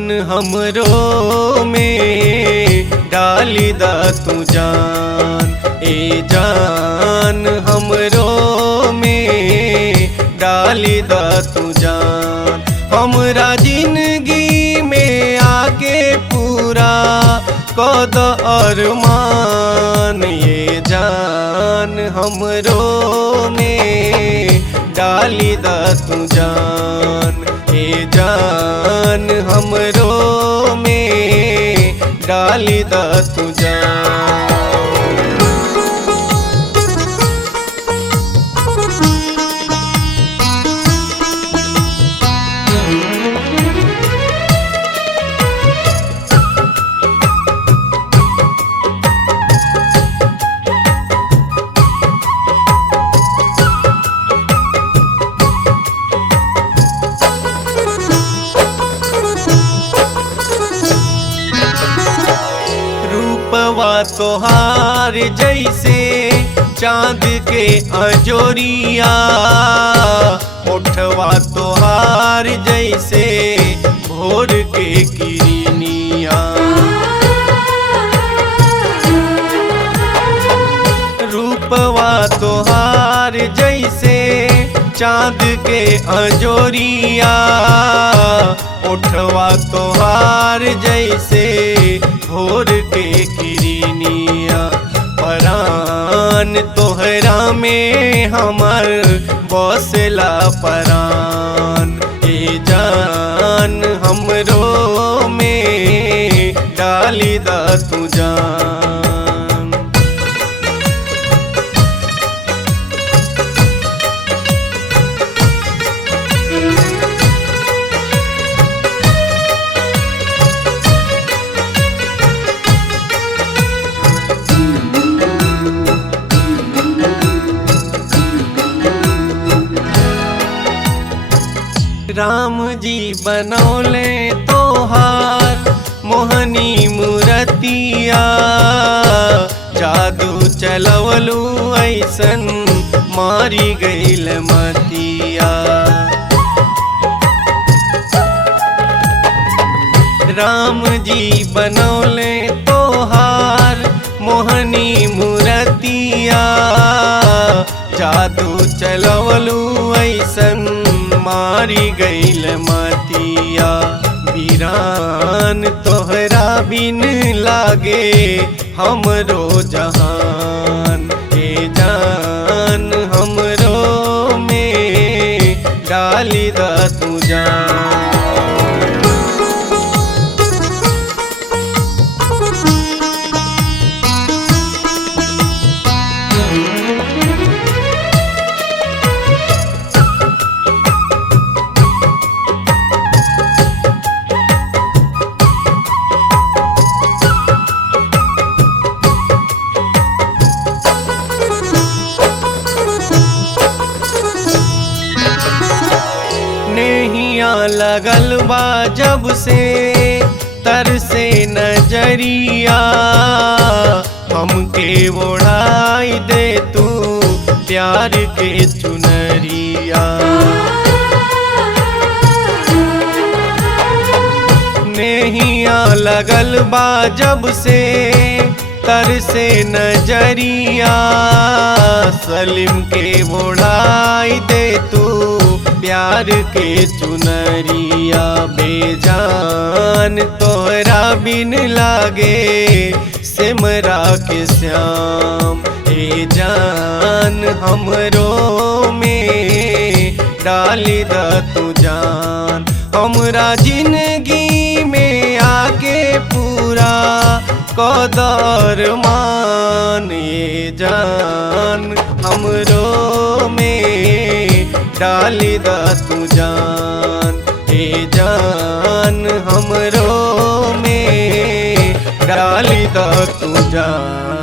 ईमान हमरो में डाली दा तू जान, ए जान हमरो में डाली दा तू जान। हमरा जिंदगी में आके पूरा कद अरमान, ये जान हमरो में डाली दा तू जान, ए जान हमरो में डाली दा तू जान। रूपवा तोहार जैसे चांद के अजोरिया, ओठवा तोहार जैसे भोर के किरनिया। रूपवा तोहार जैसे चांद के अजोरिया, ओठवा तोहार जैसे भोर के किरनिया। परान तोहरा में हमर बसला परान, ए जान हमरो में डाली दा तू जान। राम जी बनौले तोहार मोहनी मूरतिया, जादू चलवलू ऐसन मारी गईल मतिया। राम जी बनौले तोहार मोहनी मूरतिया, जादू चलवलू ऐसन मारी गईल मतिया। वीरान तोहरा बिन लागे हमरो जहान, ए जान हमरो में डाली दा तू जान। नेहिया लगल बा जब से तरसे नजरिया, हमके ओढ़ाई दे तू प्यार के चुनरिया। नेहिया लगल बा जब से तरसे नजरिया, सलीम के ओढ़ाई दे तू प्यार के चुनरिया। बेजान तोहरा बिन लागे सिमरा के श्याम, ए जान हमरो में डाली दा तू जान। हमरा जिंदगी में आके पूरा कदर मान, ये जान हमरो में डाली दा तू जान, ए जान हमरो में डाली दा तू जान।